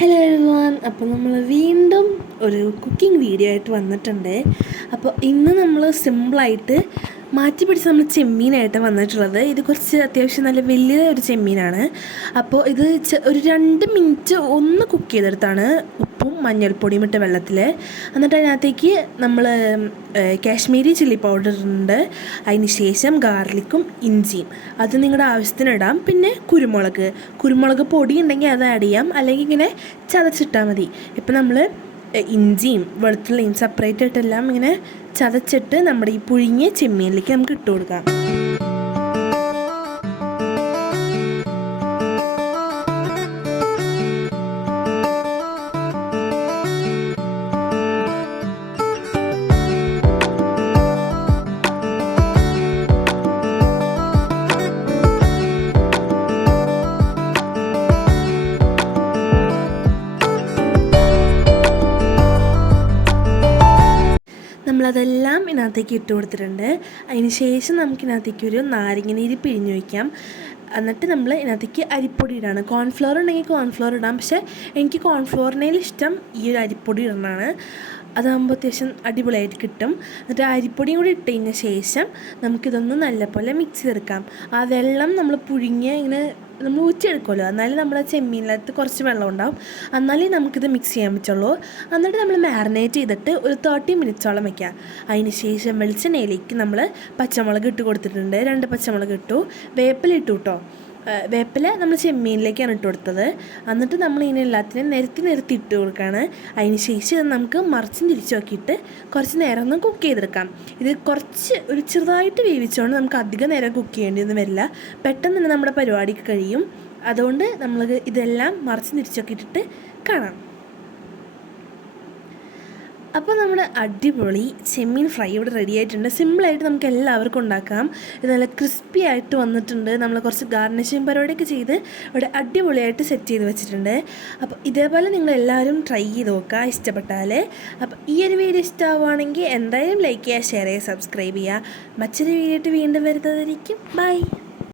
Hello everyone, അപ്പോൾ നമ്മൾ വീണ്ടും ഒരു കുക്കിംഗ് വീഡിയോ ആയിട്ട് വന്നിട്ടുണ്ട്. അപ്പോൾ ഇന്ന് നമ്മൾ സിമ്പിളായിട്ട് മാറ്റി പിടിച്ച് നമ്മൾ ചെമ്മീനായിട്ട് വന്നിട്ടുള്ളത്. ഇത് കുറച്ച് അത്യാവശ്യം നല്ല വലിയ ഒരു ചെമ്മീനാണ്. അപ്പോൾ ഇത് ഒരു 2 മിനിറ്റ് ഒന്ന് കുക്ക് ചെയ്തെടുത്താണ് ഉപ്പും മഞ്ഞൾപ്പൊടിയും ഇട്ട് വെള്ളത്തിൽ. എന്നിട്ട് അതിനകത്തേക്ക് നമ്മൾ കാശ്മീരി ചില്ലി പൗഡർ ഉണ്ട്, അതിന് ശേഷം ഗാർലിക്കും ഇഞ്ചിയും അത് നിങ്ങളുടെ ആവശ്യത്തിന് ഇടാം. പിന്നെ കുരുമുളക് പൊടി ഉണ്ടെങ്കിൽ അത് ആഡ് ചെയ്യാം, അല്ലെങ്കിൽ ഇങ്ങനെ ചതച്ചിട്ടാൽ മതി. ഇപ്പം നമ്മൾ ഇഞ്ചിയും വെളുത്തുള്ളിയും സെപ്പറേറ്റ് ആയിട്ടെല്ലാം ഇങ്ങനെ ചതച്ചിട്ട് നമ്മുടെ ഈ പുഴുങ്ങിയ ചെമ്മീനിലേക്ക് നമുക്ക് ഇട്ട് കൊടുക്കാം. നമ്മളതെല്ലാം ഇതിനകത്തേക്ക് ഇട്ട് കൊടുത്തിട്ടുണ്ട്. അതിന് ശേഷം നമുക്കിതിനകത്തേക്ക് ഒരു നാരങ്ങനീര് പിഴിഞ്ഞ് വയ്ക്കാം. എന്നിട്ട് നമ്മൾ ഇതിനകത്തേക്ക് അരിപ്പൊടി ഇടാണ്. കോൺഫ്ലവർ ഉണ്ടെങ്കിൽ കോൺഫ്ലവർ ഇടാം, പക്ഷേ എനിക്ക് കോൺഫ്ലവറിനേലും ഇഷ്ടം ഈ ഒരു അരിപ്പൊടി ഇടുന്നതാണ്. അതാകുമ്പോൾ അത്യാവശ്യം അടിപൊളിയായിട്ട് കിട്ടും. എന്നിട്ട് അരിപ്പൊടിയും കൂടി ഇട്ട് കഴിഞ്ഞ ശേഷം നമുക്കിതൊന്ന് നല്ലപോലെ മിക്സ് ചെയ്തെടുക്കാം. ആ വെള്ളം നമ്മൾ പുഴുങ്ങിയ ഇങ്ങനെ നമ്മൾ ഊറ്റിയെടുക്കുമല്ലോ, എന്നാലും നമ്മുടെ ചെമ്മീനിനകത്ത് കുറച്ച് വെള്ളം ഉണ്ടാവും, എന്നാലേ നമുക്കിത് മിക്സ് ചെയ്യാൻ പറ്റുള്ളൂ. എന്നിട്ട് നമ്മൾ മാരിനേറ്റ് ചെയ്തിട്ട് ഒരു 30 മിനിറ്റ്സോളം വയ്ക്കുക. അതിന് ശേഷം വെളിച്ചെണ്ണയിലേക്ക് നമ്മൾ പച്ചമുളക് ഇട്ട് കൊടുത്തിട്ടുണ്ട്. 2 പച്ചമുളക് ഇട്ടു, വേപ്പില ഇട്ടു കേട്ടോ. വേപ്പില നമ്മൾ ചെമ്മീനിലേക്കാണ് ഇട്ട് കൊടുത്തത്. എന്നിട്ട് നമ്മൾ ഇതിനെ എല്ലാത്തിനും നിരത്തി ഇട്ട് കൊടുക്കുകയാണ്. അതിന് ശേഷം ഇത് നമുക്ക് മറിച്ചും തിരിച്ചു നോക്കിയിട്ട് കുറച്ച് നേരം ഒന്ന് കുക്ക് ചെയ്തെടുക്കാം. ഇത് ഒരു ചെറുതായിട്ട് വേവിച്ചുകൊണ്ട് നമുക്ക് അധികം നേരം കുക്ക് ചെയ്യേണ്ടിയൊന്നും വരില്ല, പെട്ടെന്ന് തന്നെ നമ്മുടെ പരിപാടിക്ക് കഴിയും. അതുകൊണ്ട് നമ്മൾ ഇതെല്ലാം മറിച്ചും തിരിച്ചു നോക്കിയിട്ടിട്ട് കാണാം. അപ്പോൾ നമ്മുടെ അടിപൊളി ചെമ്മീൻ ഫ്രൈ ഇവിടെ റെഡി ആയിട്ടുണ്ട്. സിമ്പിളായിട്ട് നമുക്ക് എല്ലാവർക്കും ഉണ്ടാക്കാം. ഇത് നല്ല ക്രിസ്പി ആയിട്ട് വന്നിട്ടുണ്ട്. നമ്മൾ കുറച്ച് ഗാർണിഷിങ് പരിപാടിയൊക്കെ ചെയ്ത് ഇവിടെ അടിപൊളിയായിട്ട് സെറ്റ് ചെയ്ത് വെച്ചിട്ടുണ്ട്. അപ്പോൾ ഇതേപോലെ നിങ്ങളെല്ലാവരും ട്രൈ ചെയ്ത് നോക്കുക ഇഷ്ടപ്പെട്ടാൽ. അപ്പോൾ ഈ ഒരു വീഡിയോ ഇഷ്ടമാവുകയാണെങ്കിൽ എന്തായാലും ലൈക്ക് ചെയ്യുക, ഷെയർ ചെയ്യുക, സബ്സ്ക്രൈബ് ചെയ്യുക. മറ്റൊരു വീഡിയോ ആയിട്ട് വീണ്ടും വരുന്നതായിരിക്കും. ബൈ.